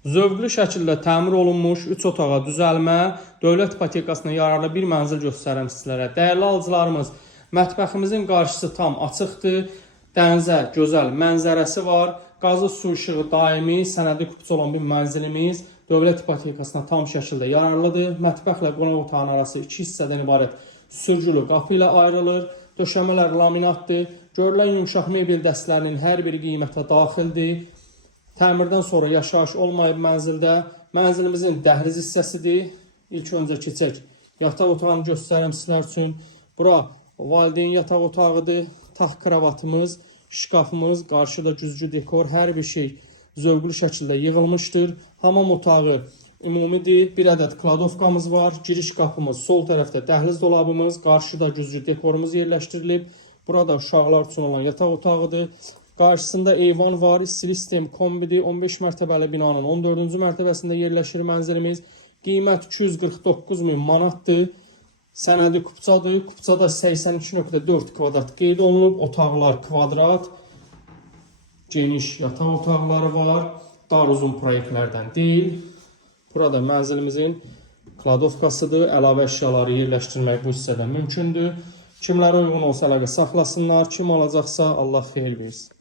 Zövqlü şəkildə təmir olunmuş 3 otağa düzəlmə, dövlət ipotekasına yararlı bir mənzil göstərirəm sizlərə. Dəyərli alıcılarımız, mətbəximizin qarşısı tam açıqdır. Dənizə gözəl mənzərəsi var. Qazı su işığı daimi, sənədi kupçu olan bir mənzilimiz dövlət ipotekasına tam şəkildə yararlıdır. Mətbəxlə qonaq otağının arası 2 hissədən ibarət sürgülü qapı ilə ayrılır. Döşəmələr laminatdır. Görülən yumşaq mebel dəstlərinin hər biri qiymətə daxildir. Təmirdən sonra yaşayış olmayıb mənzildə. Mənzilimizin dəhliz hissəsidir. İlk öncə keçək. Yataq otağını göstərim sizlər üçün. Bura valideyn yataq otağıdır. Taxt kravatımız, şkafımız, qarşıda güzgü dekor, hər bir şey zövqlü şəkildə yığılmışdır. Hamam otağı ümumidir. Bir ədəd kladovkamız var. Giriş qapımız, sol tərəfdə dəhliz dolabımız, qarşıda güzgü dekorumuz yerləşdirilib. Burada uşaqlar üçün olan yataq otağıdır. Qarşısında eyvan var, istilik sistem kombidir. 15 mərtəbəli binanın 14-cü mərtəbəsində yerləşir mənzilimiz. Qiymət 249.000 manatdır. Sənədi kupçadır. Kupçada 82.4 kvadrat qeyd olunub. Otaqlar kvadrat. Geniş yataq otaqları var. Dar uzun proyektlərdən deyil. Burada mənzilimizin kladovkasıdır. Əlavə əşyaları yerləşdirmək bu hissədə mümkündür. Kimlərə uyğun olsa əlaqə saxlasınlar. Kim alacaqsa Allah xeyir versin.